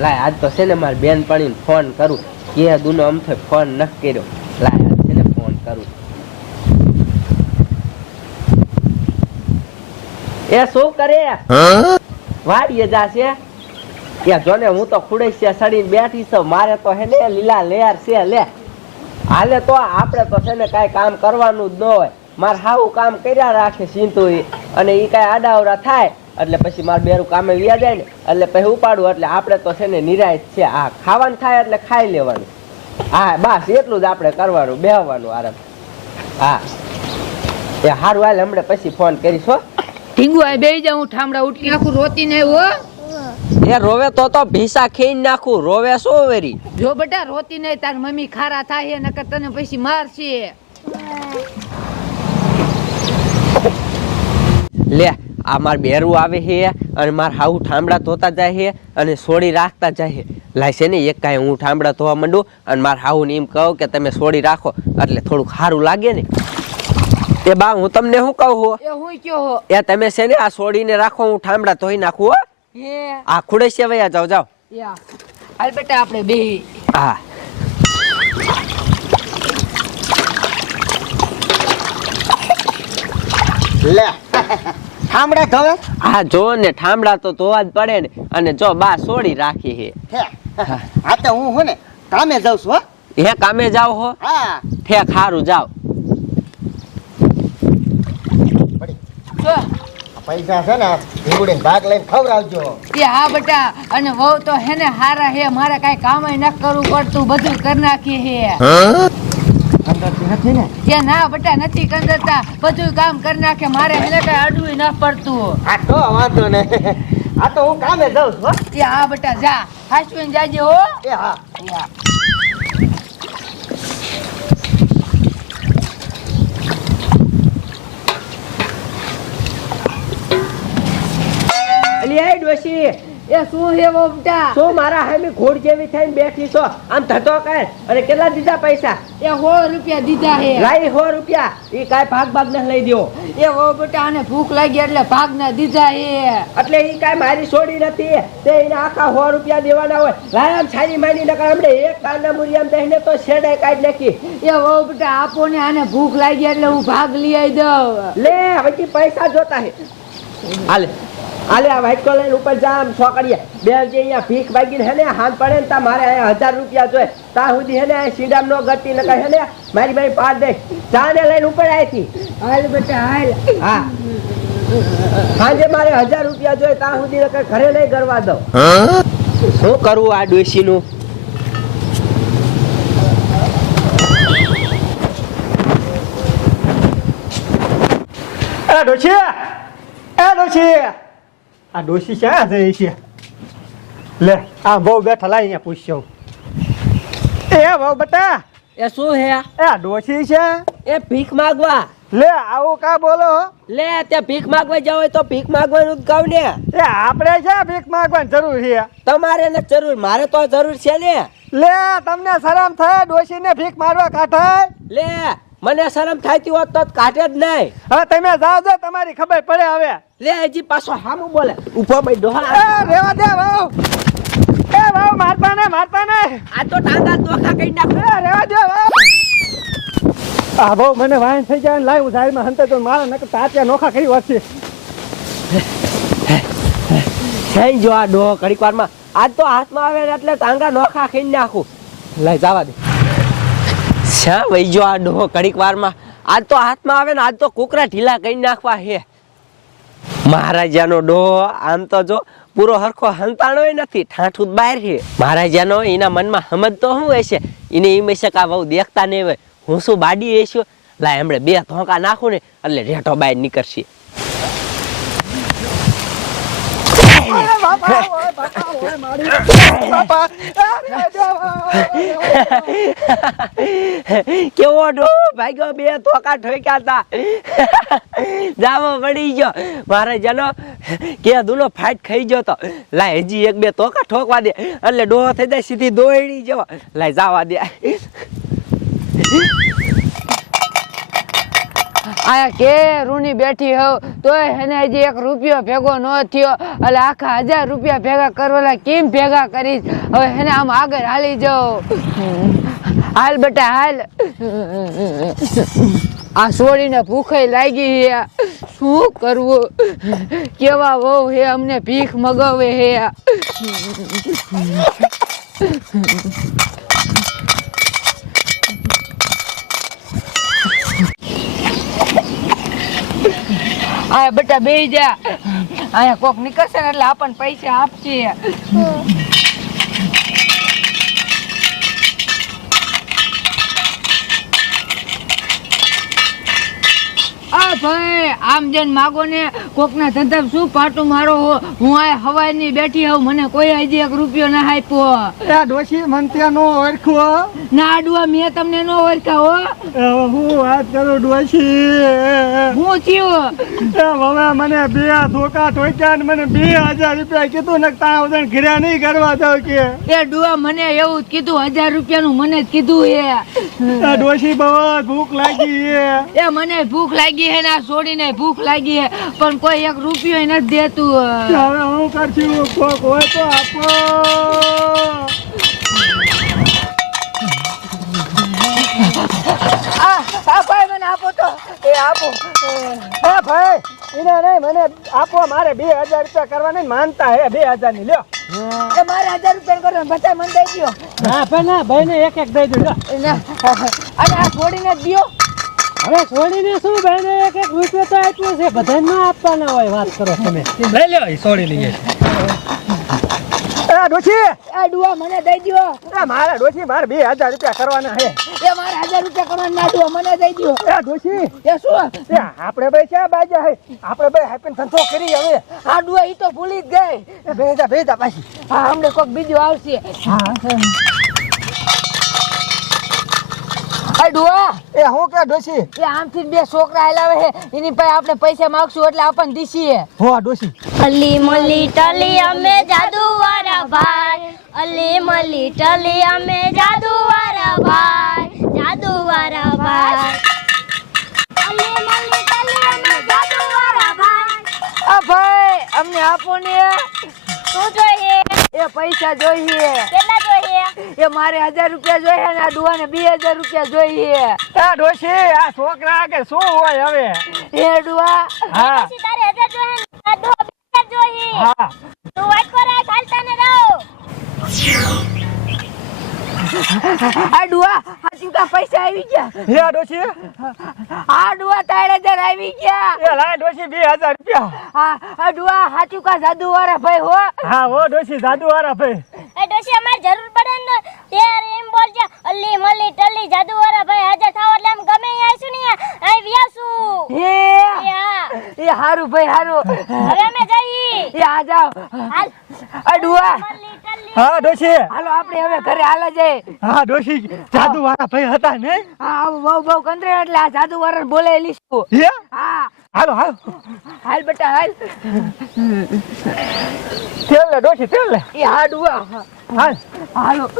લાય, આજ તો છે ને મારી બેનપણીને ફોન કરું. કે દુનો અમથે ફોન ન કર્યો. લાય, આજ છે ને ફોન કરું. એ શું કરે? વાડીએ જાશે? એ જોને હું તો ખુડેસિયા સડીને બેઠી છું. મારે તો હે ને લીલા લેર છે, લે. હાલે તો આપણે તો છે ને કાંઈ કામ કરવાનું જ ન હોય. મારે હાવું કામ કર્યા રાખે સીંતુ. અને એ કાંઈ આડાવડા થાય. એટલે પછી મારે બેરું કામે વ્યા જાય ને એટલે પછી ઉપાડું એટલે આપણે તો છે ને નિરાશ છે. આ ખાવાનું થાય એટલે ખાઈ લેવાનું. હા બસ એટલું જ આપણે કરવાનું બેહવાનું આરામ. હા. એ સારું હાલ હમણાં પછી ફોન કરીશ હો. ઢીંગુ આ બેહી જાઉં ઠામડા ઉઠી નાખું રોતી ને હો. એ રોવે તો તો ભીસા ખીન નાખું રોવે શું વેરી? જો બેટા રોતી નહીં તાર મમ્મી ખારા થાય નકર તને પછી મારશે. લે આ માર બેરું આવે છે અને માર હાઉ ઠામડા ધોતા જાય છે અને સોડી રાખતા જાય છે લાય છે ને એક કાંઈ હું ઠામડા ધોવા માંડું અને માર હાઉને એમ કહું કે તમે સોડી રાખો એટલે થોડુંક સારું લાગે ને. એ બા હું તમને શું કહું એ હું કયો હો? એ તમે છે ને આ સોડીને રાખો હું ઠામડા ધોઈ નાખું હો. હે. આ ખુડે છે વયા જાઓ જાઓ. યા. હાલ બેટા આપણે બે. હા. લે. ઠામડા ધોવે? આ જો ને ઠામડા તો ધોવા જ પડે ને. અને જો બા સોડી રાખી હે હા તો હું હું ને કામે જાઉં છું હો. હે કામે જાઓ હો. હા. ઠેક સારું જાઓ. પડી. જો આ પૈસા છે ને ભીગુડી ભાગ લઈને ખવડાવજો. એ હા બેટા અને વહુ તો હે ને હારા હે મારે કાઈ કામ ન કરવું પડતું બધું કરી નાખી હે? નથી ને? ત્યાં ના બટા નથી કંદરતા. બધું કામ કરી નાખે મારે એટલે કઈ અડવું ન પડતું આ તો વાંધો ને. આ તો હું કામે જાઉં છું ત્યાં હા બેટા જા. હાસવીને જાજે હો. એ હા. એ શું હે વહુ શું મારા હામી ઘોડ જેવી થઈને બેઠી છો? આમ થતો કાય અને કેટલા દીધા પૈસા? એ સો રૂપિયા દીધા હે. લાઈ સો રૂપિયા. ઈ કાંઈ ભાગ ભાગ ને લઈ દ્યો. એ વહુ બેટા આને ભૂખ લાગી એટલે ભાગ ના દીધા હે. એટલે ઈ કાંઈ મારી છોડી નથી. તે એને આખા સો રૂપિયા દેવાના હોય. લાય આમ છાની માની નકર હમણે એક કાના મુરિયામ દઈને તો છેડે કાઢ નાખી. એ વહુ બેટા આપો ને આને ભૂખ લાગી એટલે હું ભાગ લઈ આવી દઉં. લે હવે પૈસા જોતા હે. હાલે. હાલે આ વાઇટ કોલર ઉપર જા આમ છોકરીએ. બે જે અહીંયા ભીખ ભાગીને હે ને હાથ પડે ને તા મારે અહીંયા હજાર રૂપિયા જોઈએ. તા સુધી હે ને સીડામ નો ગતિ ન હે ને મારી મારી પાર દે. ચા ને લઈને ઉપર આવી હાલ બેટા હાલ. હા. સાંજે મારે હજાર રૂપિયા જોઈએ ત્યાં સુધી નકર ઘરે નહીં કરવા દઉં. શું કરવું આ ડોશી નું એ ડોશી એ ડોશી. આ ડોશી ક્યાં જઈ છે? લે આ બહુ બેઠા લાઈ અહીંયા પૂછ્યો એ બહુ બટા એ શું હે? એ ડોશી છે? એ ભીખ માગવા. લે આવું કા બોલો? લે ત્યાં ભીખ માગવા જાવ તો ભીખ માગવાનું જ કહું ને. એ આપણે છે ભીખ માંગવાની જરૂર છે. તમારે ને જરૂર મારે તો જરૂર છે ને. લે તમને શરમ થાય ડોશીને ભીખ મારવા કાઢાય લે. મને શરમ થાતી હોત તો કાઢે જ નહીં. હા તમે જાઓ જો તમારી ખબર પડે હવે. લે હજી પાછો હામુ બોલે. ઊભો ભાઈ એ ડોહા રેવા દે વાવ એ વાવ મારતા ને મારતા ને આ તો ટાંગા તોખા કઈ નાખ. એ રેવા દે વાવ આ બહુ મને વાયન થઈ જાય લાઈ હું સાઈડમાં હંતે તો મારા નક તાત્યા નોખા કઈ વાત છે થઈ જો આ ડોહો ઘડીક વારમાં. આજ તો હાથમાં આવે એટલે ટાંગા નોખા ખાઈ નાખું. લઈ જવા દે. શા ભાઈ જો આ ડોહો ઘડીક વારમાં. આજ તો હાથમાં આવે ને આજ તો કુકરા ઢીલા કરી નાખવા હે મહારાજાનો ડોહો, આમ તો જો પૂરો હરખો હંતાણો નથી, ઠાઠું બહાર છે. મહારાજાનો એના મનમાં સમજ તો શું હશે એને એમ હશે કે આ બહુ દેખતા નહીં હોય. હું શું બાડી હશું લાય એમણે બે ધોકા નાખું ને એટલે રેઠો બહાર નીકળશે બાપા ઓય બાપા ઓય મારી બાપા એ રેવા દે વાવ. કેવો ડો? ભાગ્યો બે ધોકા ઠોક્યા હતા જાવો પડી ગયો. મારે જનો, કે દુલો ફાઇટ ખાઈ ગયો તો. લાય, હજી એક બે ધોકા ઠોકવા દે. એટલે ડોહો થઈ જાય, સીધી દોડી જવા. લાય, જાવા દે. આયા કે રૂની બેઠી હોવ તોય એને હજી એક રૂપિયો ભેગો ન થયો. એટલે આખા હજાર રૂપિયા ભેગા કરવાના કેમ ભેગા કરીશ? હવે એને આમ આગળ હાલી જાઉં. હાલ બેટા, હાલ. આ છોડીને ભૂખે લાગી હે. શું કરવું? કેવા વહુ હે, અમને ભીખ મગાવે હે. આ બેટા બે જા. અહીંયા કોક નીકળશે ને એટલે આપણને પૈસા આપશે ભાઈ આમ જન માગો ને કોકના ધંધા શું પાટું મારો હું? આ હવાઈ ની બેઠી હોઉં મને કોઈ હજી એક રૂપિયો ના આપ્યો. આ ડોશી મન ત્યાં નો ઓળખો ના આડવા મેં તમને નો ઓળખા હો. હું વાત કરું ડોશી હું થયું? હવે મને બે ધોકા ઠોક્યા ને મને બે હજાર રૂપિયા કીધું ને ત્યાં બધા ઘરે નહીં કરવા દઉં કે. એ ડુઆ મને એવું કીધું હજાર રૂપિયા નું મને જ કીધું એ ડોશી બહુ ભૂખ લાગી એ મને ભૂખ લાગી હે ને આ છોડીને ભૂખ લાગી હે પણ કોઈ એક રૂપિયો નથી દેતું હવે હું કરશું? કોક હોય તો આપો. આ આ ભાઈ મને આપો તો. એ આપો. હા ભાઈ એને નહીં મને આપો. મારે બે હજાર રૂપિયા કરવા નહીં માનતા હે બે હજારની લ્યો. એ મારે હજાર રૂપિયા કરો બધા મને દઈ દો ના ભાઈ ના ભાઈ ને એક એક દઈ દો. ના, અને આ છોડીને જ દ્યો. હવે છોડીને શું બેન? એક એક રૂપિયો તો આપ્યો છે. બધાને ના આપવાના હોય વાત કરો તમે. લઈ લ્યો છોડી લઈએ એ ડોશી! આ ડુઆ મને દઈ દ્યો. એ મારા ડોશી મારે બે હજાર રૂપિયા કરવાના હે એ મારે હજાર રૂપિયા કરવાના ના મને દઈ દ્યો. આ ડોશી! એ શું? એ આપણે ભાઈ ક્યાં બાજા હે? આપણે ભાઈ હેપી ધંધો કરી હવે. આ ડુઆ ઈ તો ભૂલી જ ગઈ. ભેજા ભેજા પાછી. હા હમણાં કોક બીજું આવશે. આ ડુઆ એ હું કે ડોશી? એ આમથી બે છોકરા હલાવે છે એની પાસે આપણે પૈસા માંગશું એટલે આપણને દીશીએ. હો ડોશી. અલી મલી ટલી અમે જાદુ વાળા ભાઈ. અલી મલી ટલી અમે જાદુ વાળા ભાઈ. જાદુ વાળા ભાઈ. અલી મલી ટલી અમે જાદુ વાળા ભાઈ. આ ભાઈ અમને આપો ને. શું જોઈએ? એ પૈસા જોઈએ. કેટલા જોઈએ? એ મારે હજાર રૂપિયા જોઈએ અને આ ડુઆને બે હજાર રૂપિયા જોઈએ. એ ડોશી આ છોકરા કે શું હોય હવે? એ ડુઆ હા. તારે હજાર જોઈએ ને આ દો બે જોઈએ. હા. તું વાટ કરે ચાલતા ને રહો. આ ડુઆ આ ચૂકા પૈસા આવી ગયા? હે ડોશી? આ ડુઆ ત્રણ હજાર આવી ગયા. એ લા ડોશી બે હજાર રૂપિયા. આ આ ડુઆ હાચું કા જાદુ વાળા ભાઈ હો? હા હો ડોશી જાદુ વાળા ભાઈ. એ ડોશી અમારે જરૂર પડે ને ત્યારે એમ બોલજે અલી મલી ટલી જાદુ વાળા ભાઈ હાજર થાવ એટલે આમ ગમે અહીં આવીશું ને અહીં વ્યાસું એ હા એ હારું ભાઈ હારું હવે અમે જઈએ એ આ જાઓ હાલ આ ડુઆ મલી હા ડોશી હાલો આપણે હવે ઘરે હાલા જઈએ. હા ડોશી જાદુ વાળા ભાઈ હતા ને? હા આવું બહુ બહુ કંદરે એટલે આ જાદુ વાળા બોલે લીશું. હા? હાલો હાલો. હાલ બેટા હાલ. તેલ લે ડોશી તેલ લે. એ હા. ડુઆ હાલ. હાલો.